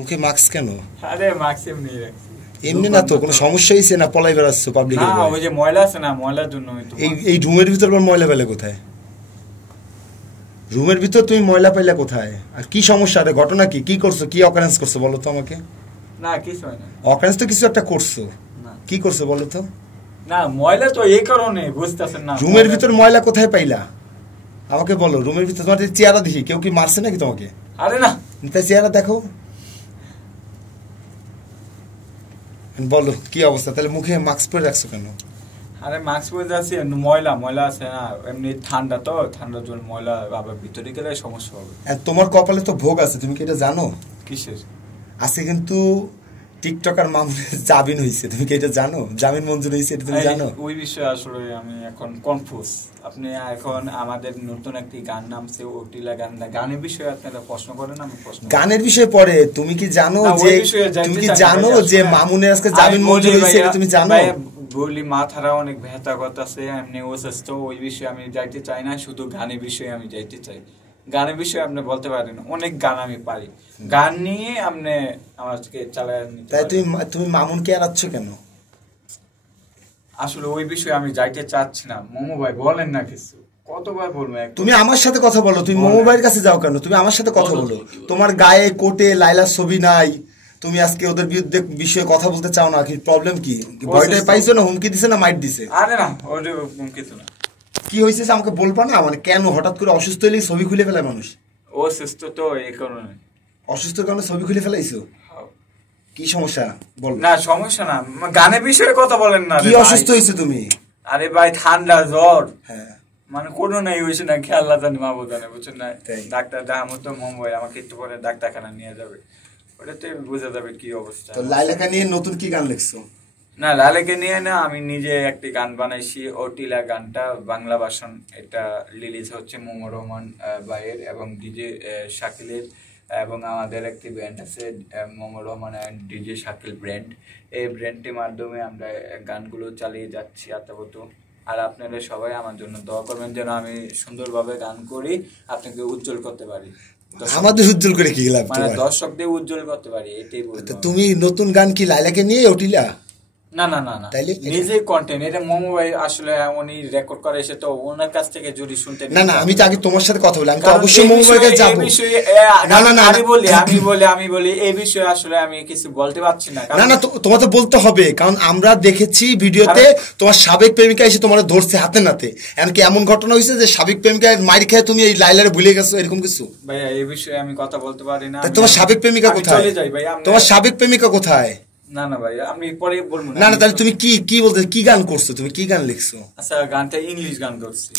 মুখে মাস্ক কেন? আরে মাস্ক এমনি রাখছি। এমনি না তো, কোনো সমস্যা হইছে না পলাই বেড়াচ্ছ পাবলিকে? না, ওই যে ময়লা আছে না, ময়লার জন্য হয়তো। এই রুমের ভিতর ময়লা পেলে কোথায়? রুমের ভিতর তুমি ময়লা পাইলে কোথায়? আর কি সমস্যা? আরে ঘটনা কি? কি করছো? কি অকারেন্স করছো বলো তো আমাকে। না কিছু হয় না। অকারেন্স তো কিছু একটা করছো। কি করছো বলো তো? না ময়লা তো এই কারণে বুঝতেছেন না। রুমের ভিতর ময়লা কোথায় পাইলা আমাকে বলো। রুমের ভিতর তোমার চেহারা দেখি, কেউ কি মারছে নাকি তোমাকে? আরে না, তাই চেহারা দেখো, বলো কি অবস্থা। তাহলে মুখে মাস্ক পরে রাখছো কেন? আরে মাস্ক পরে আছি, ময়লা আছে না, এমনি ঠান্ডা তো, ঠান্ডার জন্য ময়লা আবার ভিতরে গেলে সমস্যা হবে। তোমার কপালে তো ভোগ আছে, তুমি কি এটা জানো? কিসের? আছে কিন্তু টিকটকার মামুনের জামিন হয়েছে, তুমি কি এটা জানো? জামিন মঞ্জুর হয়েছে, এটা তুমি জানো? ওই বিষয়ে আসলে আমি এখন কনফিউজ। আপনি এখন আমাদের নতুন একটি গান নামছে ওটিলা গান, গানের বিষয়ে আপনারা প্রশ্ন করেন, আমি প্রশ্ন। গানের বিষয়ে পরে তুমি কি জানো যে, তুমি কি জানো যে মামুনের আজকে জামিন মঞ্জুর হয়েছে, এটা তুমি জানো? বলি মাথারা অনেক ব্যথা করতেছে, এমনি অসুস্থ, ওই বিষয়ে আমি যাইতে চাই না, শুধু গানের বিষয়ে আমি যাইতে চাই। গানের বিষয়ে আপনি বলতে পারেন, অনেক গান আমি পারি, গান নিয়ে আপনি আমাকে চালায় নিতে। তাই তুমি মামুনকে এড়াচ্ছ কেন? আসলে ওই বিষয়ে আমি যাইতে চাচ্ছি না। মোমো ভাই বলেন না কিছু, কতবার বলবো? তুমি আমার সাথে কথা বলো, তুমি মোমো ভাইয়ের কাছে যাও কেন? তুমি আমার সাথে কথা বলো। তোমার গায়ে কোটে লাইলার ছবি নাই, তুমি আজকে ওদের বিরুদ্ধে বিষয়ে কথা বলতে চাও না, কি প্রবলেম? কি ভয়টাই পাইছো না? হুমকি দিছে না মাইট দিছে? আরে না, ওটা কিছু না। কি হয়েছে আমাকে বলবা না? মানে কেন হঠাৎ করে অসুস্থ হলে ছবি খুলে ফেলে মানুষ? ও সুস্থ তো, এই কারণে। অসুস্থর কারণে ছবি খুলে ফেলাইছো? কি সমস্যা বল। না সমস্যা না, গানের বিষয়ে কথা বলেন না। কি অসুস্থ হয়েছে তুমি? আরে ভাই ঠান্ডা জ্বর, হ্যাঁ মানে কোনো নাই হয়েছে না, খেয়াল জানি মা বোঝানে, বুঝছেন না? ডাক্তার দেখা মতো মুম্বাই আমাকে একটু পরে ডাক্তারখানা নিয়ে যাবে, ওটাতে বোঝা যাবে কি অবস্থা। তো লাইলাকে নিয়ে নতুন কি গান লিখছো? না লাইলাকে নিয়ে না, আমি নিজে একটি গান বানাইছি, ওটিলা গানটা বাংলা ভার্সন। এটা রিলিজ হচ্ছে মোমো রহমান ভাইয়ের এবং ডিজে শাকিলের, এবং আমাদের একটি ব্র্যান্ড আছে momo Rahman and DJ Shakil brand. এই ব্র্যান্ডটির মাধ্যমে আমরা গানগুলো চালিয়ে যাচ্ছি আপাতত। আর আপনারা সবাই আমার জন্য দোয়া করবেন যেন আমি সুন্দরভাবে গান করি, আপনাকে উজ্জ্বল করতে পারি। আমাদের উজ্জ্বল করে কি লাভ? মানে দর্শকদের উজ্জ্বল করতে পারি, এটাই বলবো। তুমি নতুন গান কি লাইলাকে নিয়ে ওটিলা? না না না না, নিজে কন্টেন্ট। এটা মোমো ভাই আসলে উনি রেকর্ড করে এসে, তো ওনার কাছ থেকে যদি শুনতে। না না, আমি তো আগে তোমার সাথে কথা বলি, আমি তো অবশ্যই মোমো ভাইয়ের কাছে যাব। না না না, আমি বলি এই বিষয়ে আসলে আমি কিছু বলতে পারছি না। না না, তোমার তো বলতে হবে, কারণ আমরা দেখেছি ভিডিওতে তোমার সাবেক প্রেমিকা এসে তোমার ধরছে হাতে নাতে। এমনকি এমন ঘটনা হয়েছে যে সাবেক প্রেমিকা মাইর খেয়ে তুমি এই লাইলারে ভুলে গেছো, এরকম কিছু? ভাইয়া এই বিষয়ে আমি কথা বলতে পারি না। তোমার সাবেক প্রেমিকা কোথায়? তোমার সাবেক প্রেমিকা কোথায়? না না ভাই, আমি পরে বলবো না না, তাহলে তুমি কি বলতে, কি গান করছো? তুমি কি গান লিখছো? আচ্ছা, গানটা ইংলিশ গান করছি।